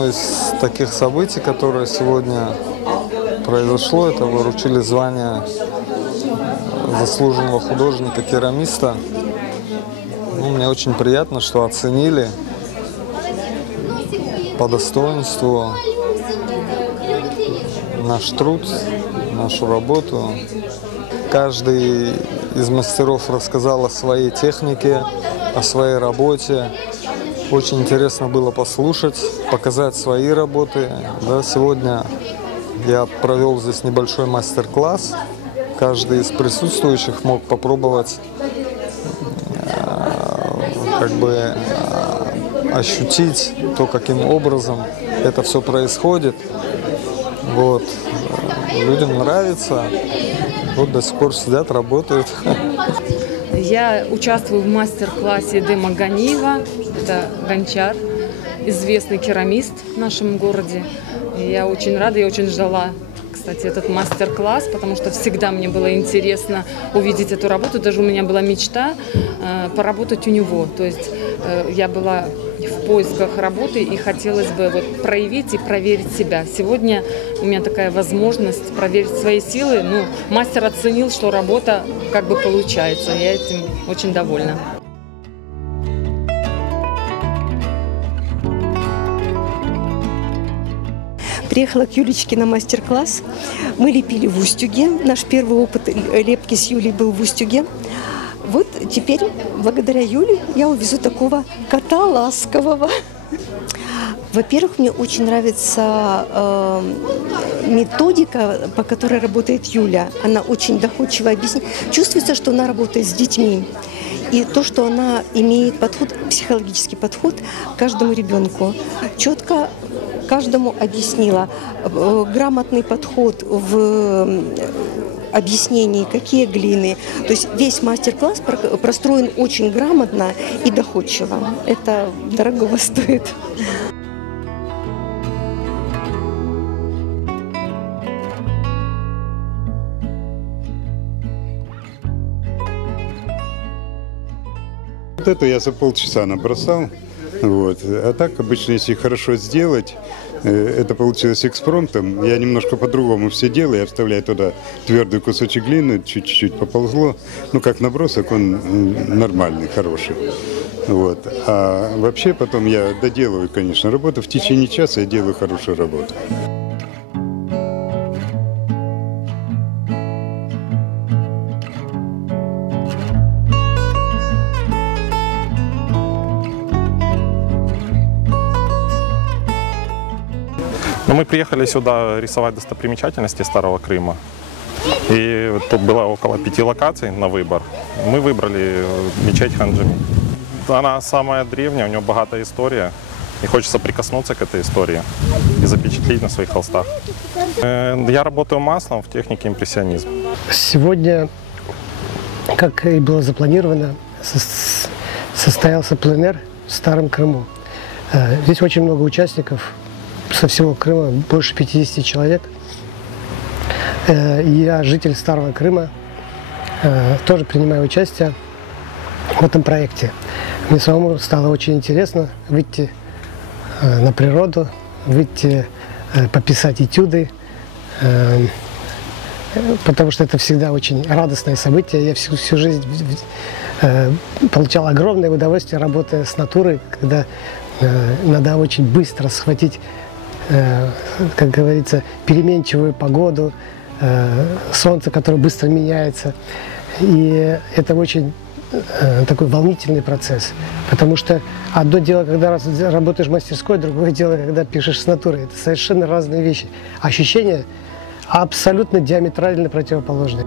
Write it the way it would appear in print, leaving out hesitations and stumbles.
одно из таких событий, которое сегодня произошло, это вручили звание заслуженного художника-керамиста. Ну, мне очень приятно, что оценили по достоинству наш труд, нашу работу. Каждый из мастеров рассказал о своей технике, о своей работе. Очень интересно было послушать, показать свои работы. Да, сегодня я провел здесь небольшой мастер-класс. Каждый из присутствующих мог попробовать ощутить то, каким образом это все происходит. Вот. Людям нравится. Вот до сих пор сидят, работают. Я участвую в мастер-классе Дема Ганиева. Это гончар, известный керамист в нашем городе. Я очень рада, я очень ждала, кстати, этот мастер-класс, потому что всегда мне было интересно увидеть эту работу. Даже у меня была мечта поработать у него. То есть я была в поисках работы и хотелось бы вот проявить и проверить себя. Сегодня у меня такая возможность проверить свои силы. Ну, мастер оценил, что работа как бы получается. Я этим очень довольна. Приехала к Юлечке на мастер-класс. Мы лепили в Устюге. Наш первый опыт лепки с Юлей был в Устюге. Вот теперь, благодаря Юле, я увезу такого кота ласкового. Во-первых, мне очень нравится методика, по которой работает Юля. Она очень доходчиво объясняет. Чувствуется, что она работает с детьми. И то, что она имеет подход, психологический подход к каждому ребенку. Четко каждому объяснила. Грамотный подход в объяснении, какие глины. То есть весь мастер-класс простроен очень грамотно и доходчиво. Это дорогого стоит. Вот это я за полчаса набросал. Вот. А так, обычно, если хорошо сделать, это получилось экспромтом. Я немножко по-другому все делаю. Я вставляю туда твердый кусочек глины, чуть-чуть поползло. Ну, как набросок, он нормальный, хороший. Вот. А вообще потом я доделываю, конечно, работу. В течение часа я делаю хорошую работу. Но мы приехали сюда рисовать достопримечательности Старого Крыма. И тут было около 5 локаций на выбор. Мы выбрали мечеть Ханджами. Она самая древняя, у нее богатая история. И хочется прикоснуться к этой истории и запечатлеть на своих холстах. Я работаю маслом в технике импрессионизм. Сегодня, как и было запланировано, состоялся пленэр в Старом Крыму. Здесь очень много участников со всего Крыма, больше 50 человек. Я житель Старого Крыма, тоже принимаю участие в этом проекте. Мне самому стало очень интересно выйти на природу, выйти пописать этюды, потому что это всегда очень радостное событие. Я всю жизнь получал огромное удовольствие, работая с натурой, когда надо очень быстро схватить, как говорится, переменчивую погоду, солнце, которое быстро меняется. И это очень такой волнительный процесс, потому что одно дело, когда работаешь в мастерской, другое дело, когда пишешь с натуры. Это совершенно разные вещи. Ощущения абсолютно диаметрально противоположные.